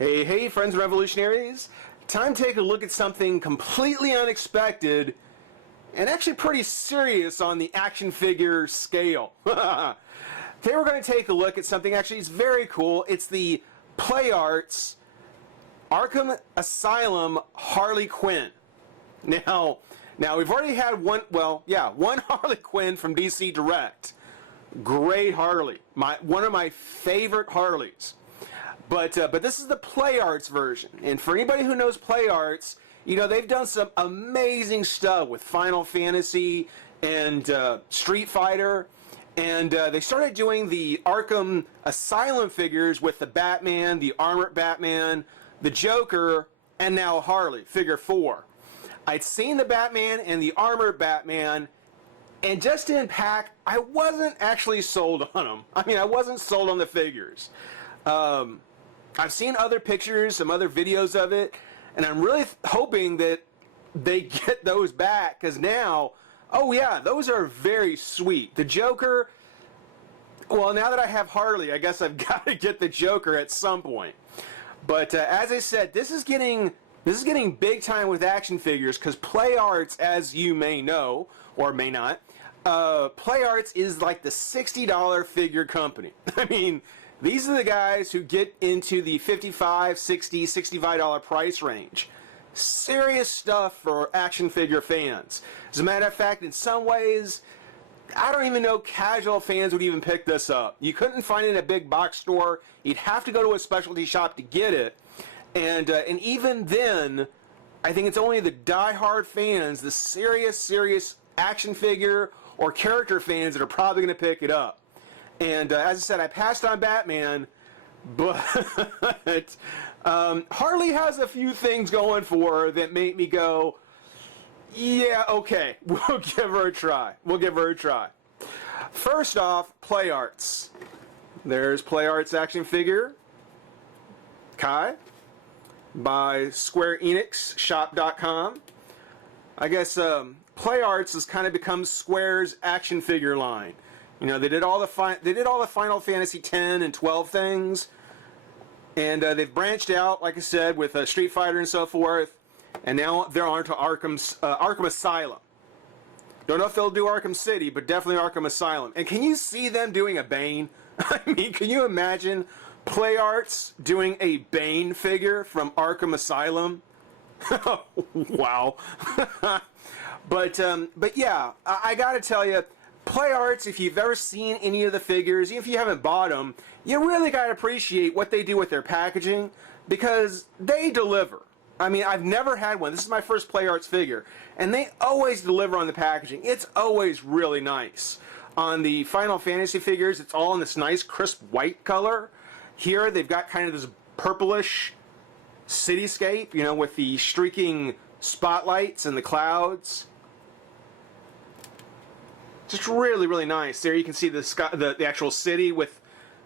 Hey, friends and revolutionaries. Time to take a look at something completely unexpected and actually pretty serious on the action figure scale. Today we're going to take a look at something actually it's very cool. It's the Play Arts Arkham Asylum Harley Quinn. Now we've already had one Harley Quinn from DC Direct. Great Harley. One of my favorite Harleys. But this is the Play Arts version. And for anybody who knows Play Arts, you know, they've done some amazing stuff with Final Fantasy and Street Fighter. And they started doing the Arkham Asylum figures with the Batman, the Armored Batman, the Joker, and now Harley, figure 4. I'd seen the Batman and the Armored Batman, and just in pack, I wasn't actually sold on them. I mean, I wasn't sold on the figures. I've seen other pictures, some other videos of it, and I'm really hoping that they get those back, because now, oh yeah, those are very sweet. The Joker, well, now that I have Harley, I guess I've got to get the Joker at some point. But as I said, this is getting big time with action figures, because Play Arts, as you may know, or may not, Play Arts is like the $60 figure company. I mean, these are the guys who get into the $55, $60, $65 price range. Serious stuff for action figure fans. As a matter of fact, in some ways, I don't even know casual fans would even pick this up. You couldn't find it in a big box store. You'd have to go to a specialty shop to get it. And even then, I think it's only the die-hard fans, the serious action figure or character fans that are probably going to pick it up. And as I said, I passed on Batman, but Harley has a few things going for her that make me go, yeah, okay, we'll give her a try. First off, Play Arts. There's Play Arts action figure, Kai, by Square Enix Shop.com. I guess Play Arts has kind of become Square's action figure line. You know, they did all the Final Fantasy 10 and 12 things, and they've branched out, like I said, with Street Fighter and so forth, and now they're on to Arkham Asylum. Don't know if they'll do Arkham City, but definitely Arkham Asylum. And can you see them doing a Bane? I mean, can you imagine Play Arts doing a Bane figure from Arkham Asylum? Wow. But yeah, I gotta tell you, Play Arts, if you've ever seen any of the figures, even if you haven't bought them, you really gotta appreciate what they do with their packaging, because they deliver. I mean, I've never had one. This is my first Play Arts figure, and they always deliver on the packaging. It's always really nice. On the Final Fantasy figures, it's all in this nice crisp white color. Here, they've got kind of this purplish cityscape, you know, with the streaking spotlights and the clouds. Just really nice. There you can see the sky, the actual city with,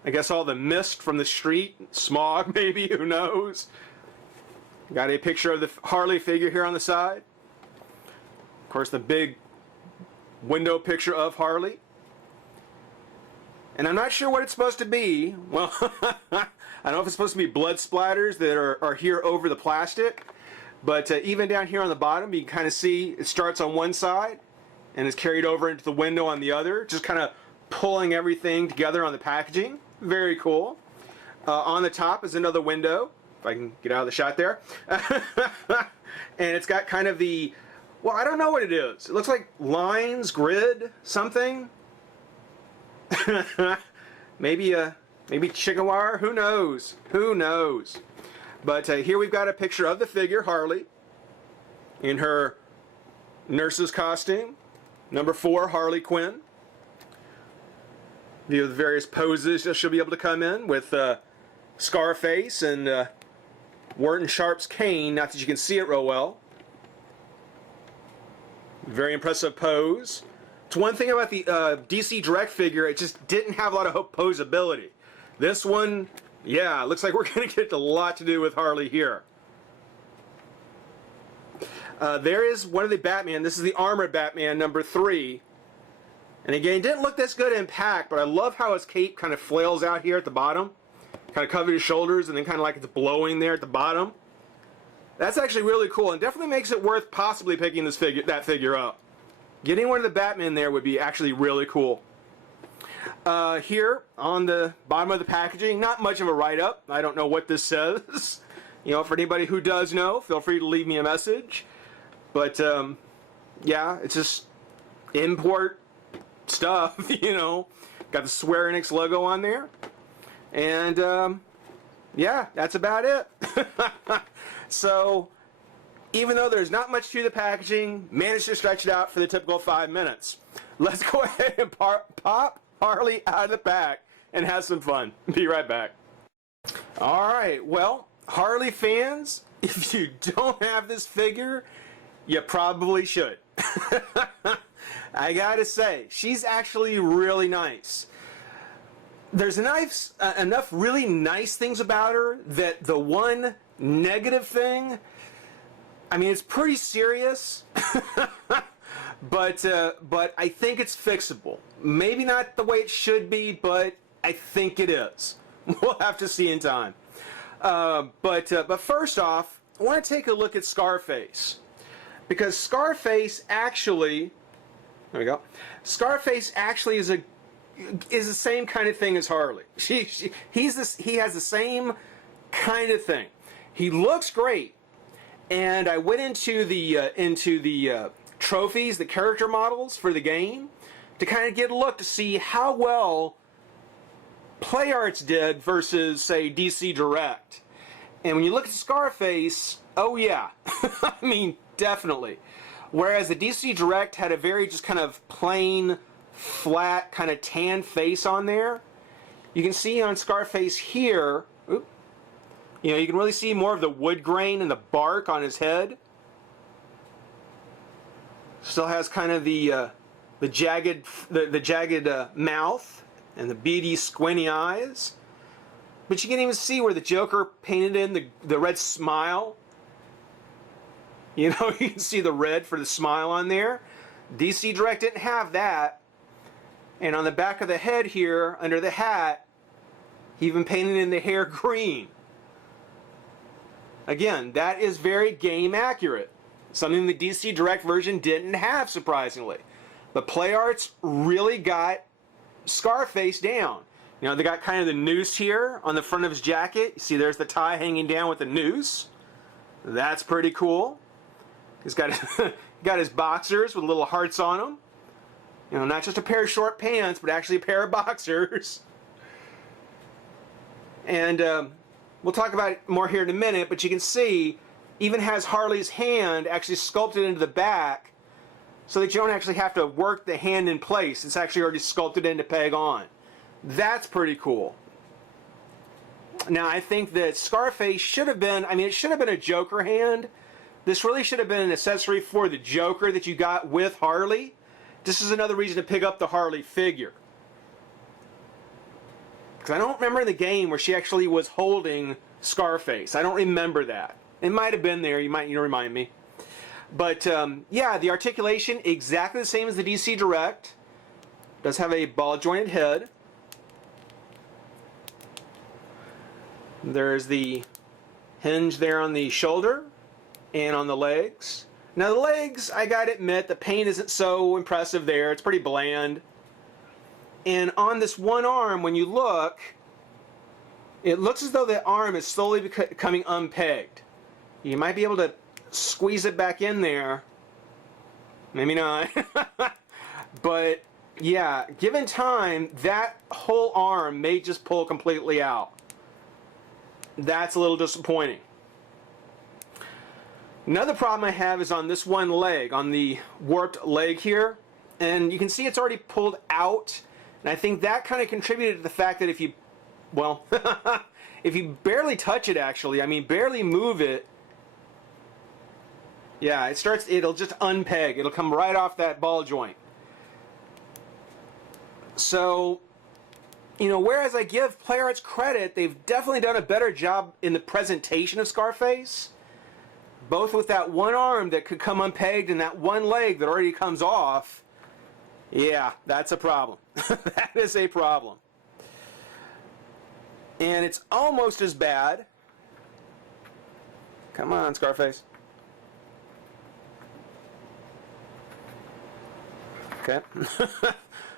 I guess, all the mist from the street, smog maybe, who knows. Got a picture of the Harley figure here on the side. Of course, the big window picture of Harley. And I'm not sure what it's supposed to be. Well, I don't know if it's supposed to be blood splatters that are here over the plastic. But even down here on the bottom, you can kind of see it starts on one side and is carried over into the window on the other. Just kind of pulling everything together on the packaging. Very cool. On the top is another window. If I can get out of the shot there. And it's got kind of the, well, I don't know what it is. It looks like lines, grid, something. maybe chicken wire. Who knows? But here we've got a picture of the figure, Harley, in her nurse's costume. Number 4, Harley Quinn. View of the various poses that she'll be able to come in with Scarface and Warden Sharp's cane. Not that you can see it real well. Very impressive pose. It's one thing about the DC Direct figure, it just didn't have a lot of posability. This one, yeah, looks like we're going to get a lot to do with Harley here. There is one of the Batman. This is the Armored Batman, number 3. And again, it didn't look this good in pack, but I love how his cape kind of flails out here at the bottom. Kind kind of cover his shoulders and then kind of like it's blowing there at the bottom. That's actually really cool and definitely makes it worth possibly picking that figure up. Getting one of the Batman there would be actually really cool. Here on the bottom of the packaging, not much of a write-up. I don't know what this says. You know, for anybody who does know, feel free to leave me a message. But yeah, it's just import stuff, you know. Got the Square Enix logo on there. And yeah, that's about it. So, even though there's not much to the packaging, managed to stretch it out for the typical 5 minutes. Let's go ahead and pop Harley out of the pack and have some fun. Be right back. Alright, well, Harley fans, if you don't have this figure, you probably should. I gotta say, she's actually really nice. There's enough really nice things about her that the one negative thing, I mean, it's pretty serious, but I think it's fixable. Maybe not the way it should be, but I think it is. We'll have to see in time. But first off, I want to take a look at Scarface, because Scarface actually, there we go. Scarface actually is the same kind of thing as Harley. He has the same kind of thing. He looks great, and I went into the trophies, the character models for the game, to kind of get a look to see how well Play Arts did versus, say, DC Direct. And when you look at Scarface, oh yeah, I mean, definitely. Whereas the DC Direct had a very just kind of plain, flat, kind of tan face on there, you can see on Scarface here, you know, you can really see more of the wood grain and the bark on his head. Still has kind of the jagged mouth and the beady, squinty eyes. But you can even see where the Joker painted in the red smile. You know, you can see the red for the smile on there. DC Direct didn't have that. And on the back of the head here, under the hat, he even painted in the hair green. Again, that is very game accurate. Something the DC Direct version didn't have, surprisingly. But Play Arts really got Scarface down. You know, they got kind of the noose here on the front of his jacket. You see there's the tie hanging down with the noose. That's pretty cool. He's got his boxers with little hearts on them. You know, not just a pair of short pants, but actually a pair of boxers. And we'll talk about it more here in a minute, but you can see, even has Harley's hand actually sculpted into the back, so that you don't actually have to work the hand in place. It's actually already sculpted in to peg on. That's pretty cool. Now, I think that Scarface should have been, I mean, it should have been a Joker hand. This really should have been an accessory for the Joker that you got with Harley. This is another reason to pick up the Harley figure. Because I don't remember in the game where she actually was holding Scarface. I don't remember that. It might have been there. You might remind me. But yeah, the articulation exactly the same as the DC Direct. Does have a ball jointed head. There's the hinge there on the shoulder and on the legs. Now the legs, I gotta admit, the paint isn't so impressive there. It's pretty bland. And on this one arm, when you look, it looks as though the arm is slowly becoming unpegged. You might be able to squeeze it back in there. Maybe not. But yeah, given time, that whole arm may just pull completely out. That's a little disappointing. Another problem I have is on this one leg, on the warped leg here. And you can see it's already pulled out. And I think that kind of contributed to the fact that if you, well, if you barely touch it actually, I mean barely move it, yeah, it'll just unpeg. It'll come right off that ball joint. So, you know, whereas I give Play Arts credit, they've definitely done a better job in the presentation of Scarface. Both with that one arm that could come unpegged and that one leg that already comes off. Yeah, that's a problem. That is a problem. And it's almost as bad. Come on, Scarface. Okay.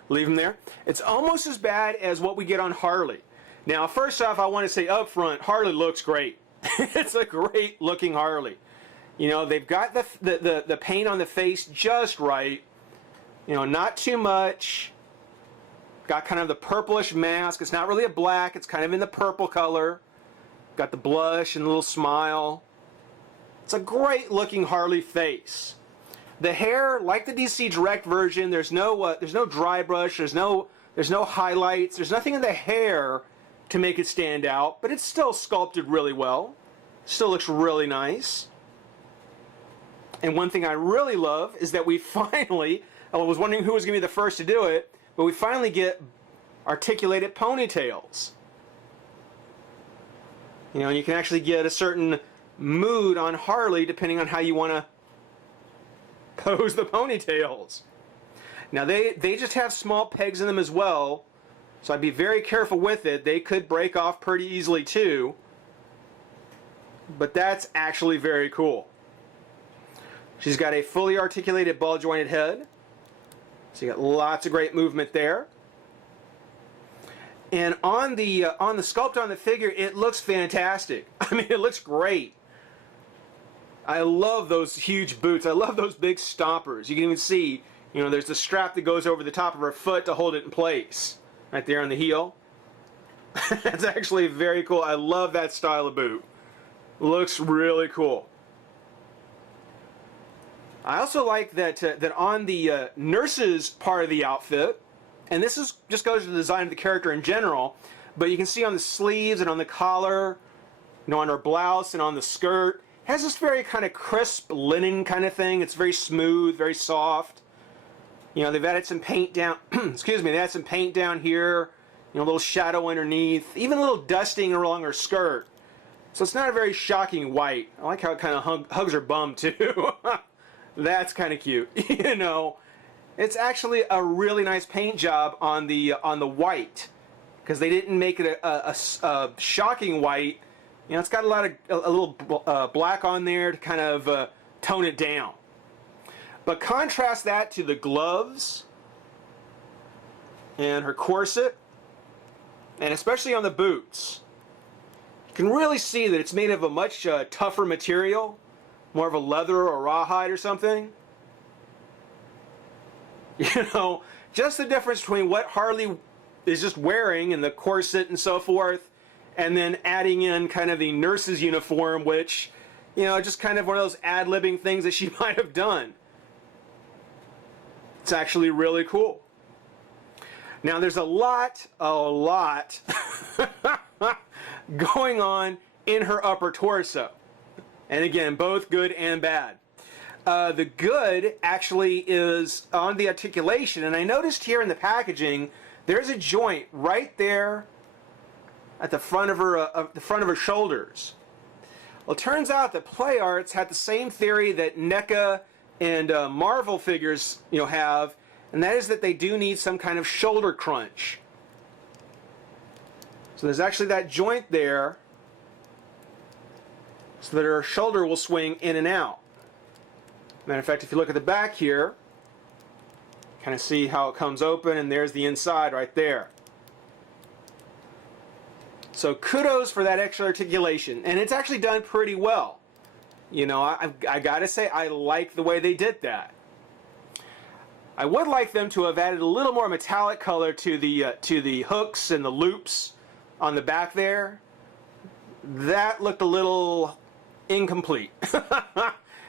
Leave him there. It's almost as bad as what we get on Harley. Now, first off, I want to say up front, Harley looks great. It's a great looking Harley. You know, they've got the paint on the face just right. You know, not too much. Got kind of the purplish mask. It's not really a black. It's kind of in the purple color. Got the blush and the little smile. It's a great looking Harley face. The hair, like the DC Direct version, there's no dry brush. There's no highlights. There's nothing in the hair to make it stand out, but it's still sculpted really well. Still looks really nice. And one thing I really love is that we finally, I was wondering who was going to be the first to do it, but we finally get articulated ponytails. You know, and you can actually get a certain mood on Harley depending on how you want to pose the ponytails. Now they just have small pegs in them as well, so I'd be very careful with it. They could break off pretty easily too, but that's actually very cool. She's got a fully articulated ball jointed head, so you got lots of great movement there. And on the sculpt on the figure, it looks fantastic. I mean, it looks great. I love those huge boots. I love those big stompers. You can even see, you know, there's the strap that goes over the top of her foot to hold it in place. Right there on the heel. That's actually very cool. I love that style of boot. Looks really cool. I also like that on the nurse's part of the outfit, and this just goes to the design of the character in general, but you can see on the sleeves and on the collar, you know, on her blouse and on the skirt, has this very kind of crisp linen kind of thing. It's very smooth, very soft. You know, they've added some paint down, excuse me, they added some paint down here, you know, a little shadow underneath, even a little dusting along her skirt. So it's not a very shocking white. I like how it kind of hugs her bum too. That's kind of cute. You know, it's actually a really nice paint job on the white, because they didn't make it a shocking white. You know, it's got a little black on there to kind of tone it down. But contrast that to the gloves and her corset, and especially on the boots. You can really see that it's made of a much tougher material, more of a leather or rawhide or something. You know, just the difference between what Harley is just wearing and the corset and so forth, and then adding in kind of the nurse's uniform, which, you know, just kind of one of those ad-libbing things that she might have done. It's actually really cool. Now there's a lot going on in her upper torso. And again, both good and bad. The good actually is on the articulation, and I noticed here in the packaging, there's a joint right there at the front of her shoulders. Well, it turns out that Play Arts had the same theory that NECA and Marvel figures, you know, have, and that is that they do need some kind of shoulder crunch. So there's actually that joint there, so that her shoulder will swing in and out. Matter of fact, if you look at the back here, kind of see how it comes open, and there's the inside right there. So kudos for that extra articulation, and it's actually done pretty well. You know, I gotta say, I like the way they did that. I would like them to have added a little more metallic color to the hooks and the loops on the back there. That looked a little incomplete.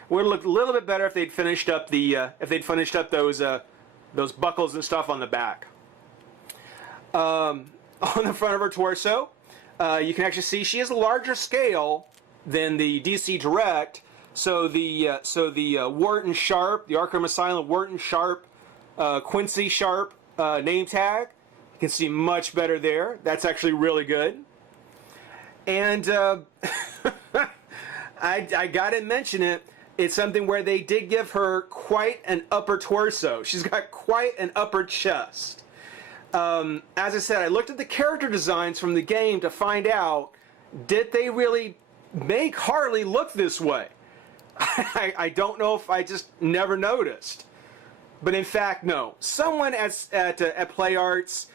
Would have looked a little bit better if they'd finished up those buckles and stuff on the back. On the front of her torso, you can actually see she has a larger scale than the DC Direct. So the Wharton Sharp, the Arkham Asylum Wharton Sharp, Quincy Sharp name tag, you can see much better there. That's actually really good. And I gotta mention it. It's something where they did give her quite an upper torso. She's got quite an upper chest. as I said, I looked at the character designs from the game to find out, did they really make Harley look this way? I don't know if I just never noticed. But in fact, no. Someone at Play Arts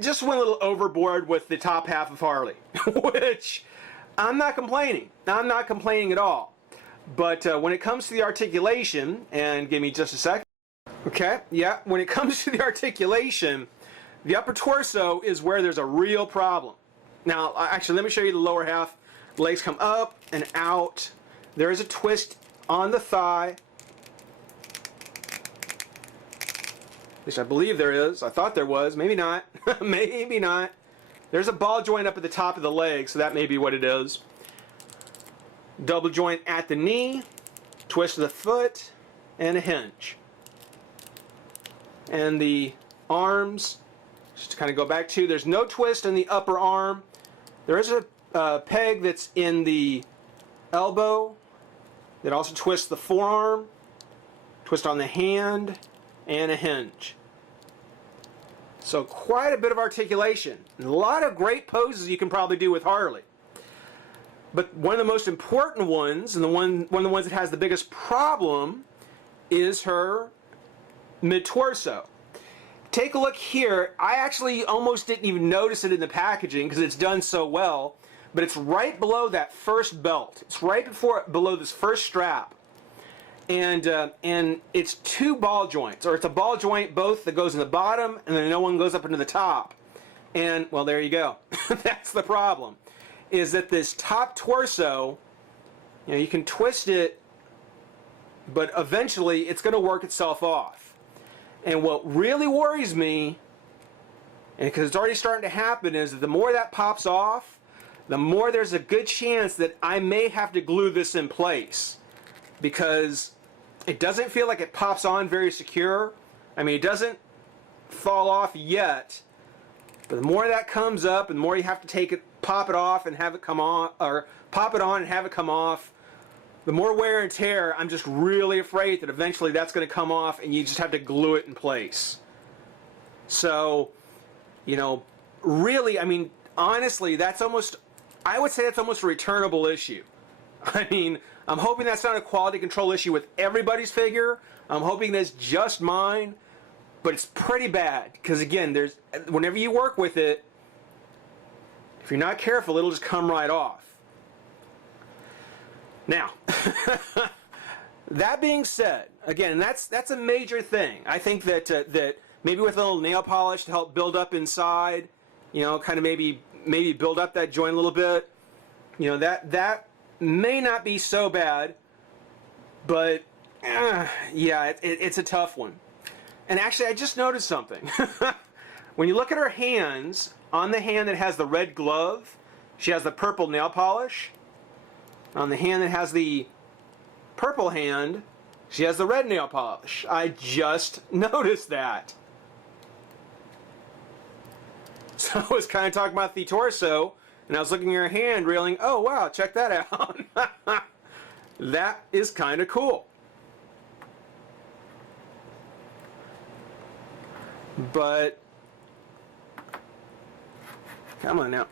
just went a little overboard with the top half of Harley, which I'm not complaining. I'm not complaining at all. But when it comes to the articulation, and give me just a second. Okay, yeah, when it comes to the articulation, the upper torso is where there's a real problem. Now, actually, let me show you the lower half. The legs come up and out. There is a twist on the thigh. At least I believe there is. I thought there was. Maybe not. Maybe not. There's a ball joint up at the top of the leg, so that may be what it is. Double joint at the knee, twist of the foot, and a hinge. And the arms, just to kind of go back to, there's no twist in the upper arm. There is a peg that's in the elbow that also twists the forearm, twist on the hand, and a hinge. So quite a bit of articulation. A lot of great poses you can probably do with Harley. But one of the most important ones, and one of the ones that has the biggest problem, is her mid-torso. Take a look here. I actually almost didn't even notice it in the packaging because it's done so well, but it's right below that first belt. It's right below this first strap. And it's two ball joints, or it's a ball joint both that goes in the bottom and then another one goes up into the top. And, well, there you go. That's the problem, is that this top torso, you know, you can twist it, but eventually it's going to work itself off. And what really worries me, and because it's already starting to happen, is that the more that pops off, the more there's a good chance that I may have to glue this in place, because it doesn't feel like it pops on very secure. I mean, it doesn't fall off yet, but the more that comes up and the more you have to take it, pop it off and have it come on, or pop it on and have it come off, the more wear and tear. I'm just really afraid that eventually that's going to come off and you just have to glue it in place. So, you know, really, I mean, honestly, that's almost, I would say that's almost a returnable issue. I mean, I'm hoping that's not a quality control issue with everybody's figure. I'm hoping that's just mine, but it's pretty bad because, again, whenever you work with it, if you're not careful, it'll just come right off. Now, that being said, again, and that's a major thing. I think that that maybe with a little nail polish to help build up inside, you know, kind of maybe build up that joint a little bit, you know, that may not be so bad, but yeah, it's a tough one. And actually, I just noticed something. When you look at her hands, on the hand that has the red glove, she has the purple nail polish. On the hand that has the purple hand, she has the red nail polish. I just noticed that. So I was kind of talking about the torso, and I was looking at her hand, reeling, oh wow, check that out. That is kind of cool. But, come on now.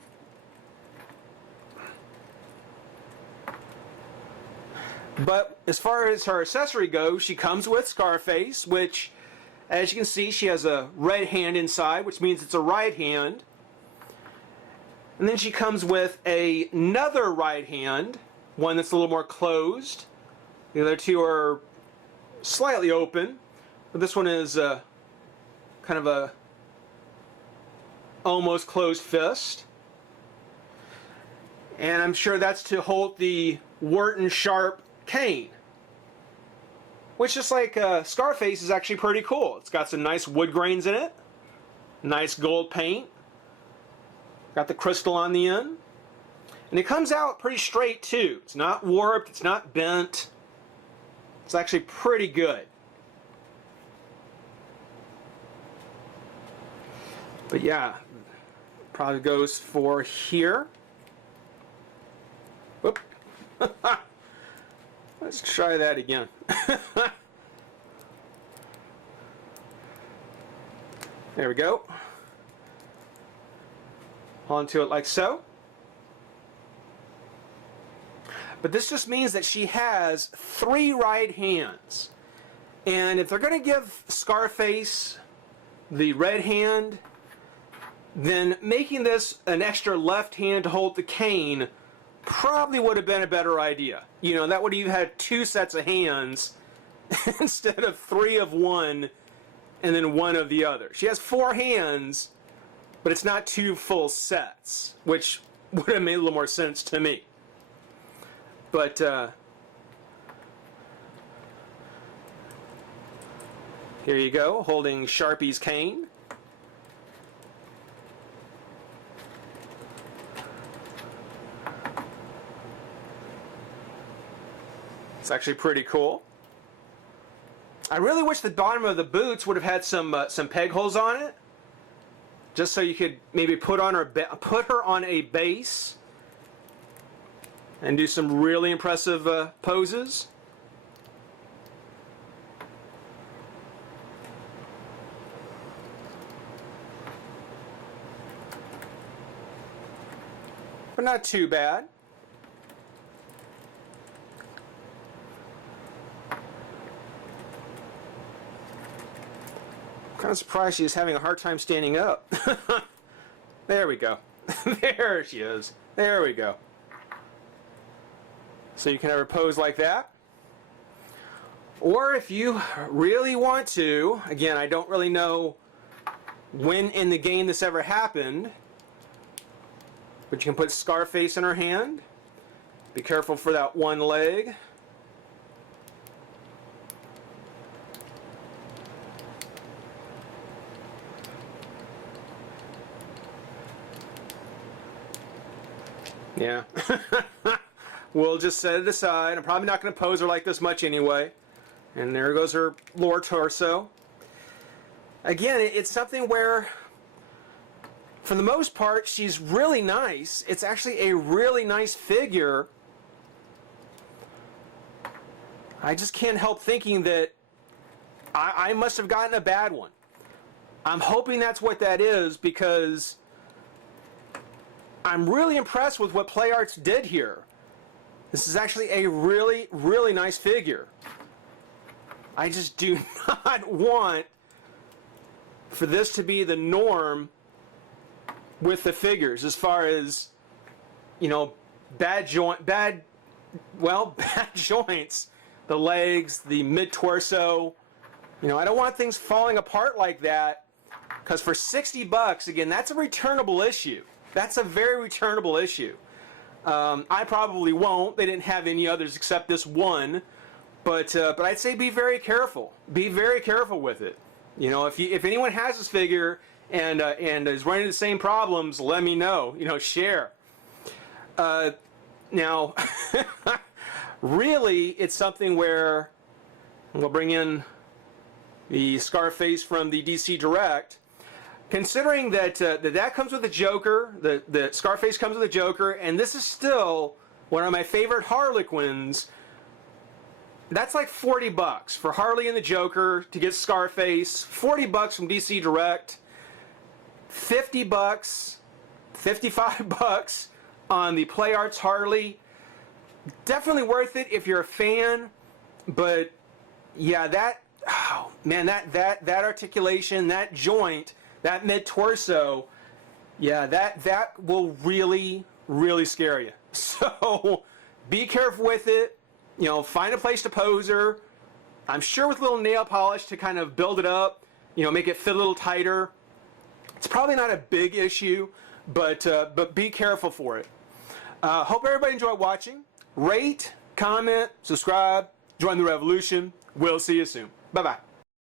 But as far as her accessory goes, she comes with Scarface, which, as you can see, she has a red hand inside, which means it's a right hand. And then she comes with another right hand, one that's a little more closed. The other two are slightly open, but this one is kind of a almost closed fist. And I'm sure that's to hold the Wharton Sharp cane, which, just like Scarface, is actually pretty cool. It's got some nice wood grains in it, nice gold paint, got the crystal on the end, and it comes out pretty straight too. It's not warped, it's not bent, it's actually pretty good. But yeah, probably goes for here. Whoop. Let's try that again. There we go. onto it like so. But this just means that she has 3 right hands. And if they're going to give Scarface the red hand, then making this an extra left hand to hold the cane probably would have been a better idea. You know, that would have had 2 sets of hands instead of 3 of one and then 1 of the other. She has 4 hands, but it's not 2 full sets, which would have made a little more sense to me. But here you go, holding Sharpie's cane. It's actually pretty cool. I really wish the bottom of the boots would have had some peg holes on it, just so you could maybe put her on a base and do some really impressive poses. But not too bad. Kind of surprised she's having a hard time standing up. There we go. There she is. There we go. So you can have her pose like that. Or if you really want to, again, I don't really know when in the game this ever happened, but you can put Scarface in her hand. Be careful for that one leg. Yeah. We'll just set it aside. I'm probably not going to pose her like this much anyway. And there goes her lower torso. Again, it's something where, for the most part, she's really nice. It's actually a really nice figure. I just can't help thinking that I must have gotten a bad one. I'm hoping that's what that is, because I'm really impressed with what PlayArts did here. This is actually a really, really nice figure. I just do not want for this to be the norm with the figures, as far as, you know, bad joints, the legs, the mid-torso. You know, I don't want things falling apart like that, because for $60, again, that's a returnable issue. That's a very returnable issue. I probably won't. They didn't have any others except this one. But I'd say be very careful. Be very careful with it. You know, if anyone has this figure and is running the same problems, let me know. You know, share. Now, really, it's something where we'll bring in the Scarface from the DC Direct. Considering that that comes with a Joker, the Scarface comes with a Joker, and this is still one of my favorite Harley Quinns. That's like $40 for Harley and the Joker to get Scarface. $40 from DC Direct. $50, $55 on the PlayArts Harley. Definitely worth it if you're a fan. But yeah, that articulation, that joint, that mid-torso, yeah, that will really, really scare you. So be careful with it. You know, find a place to pose her. I'm sure with a little nail polish to kind of build it up, you know, make it fit a little tighter. It's probably not a big issue, but be careful for it. Hope everybody enjoyed watching. Rate, comment, subscribe, join the revolution. We'll see you soon. Bye-bye.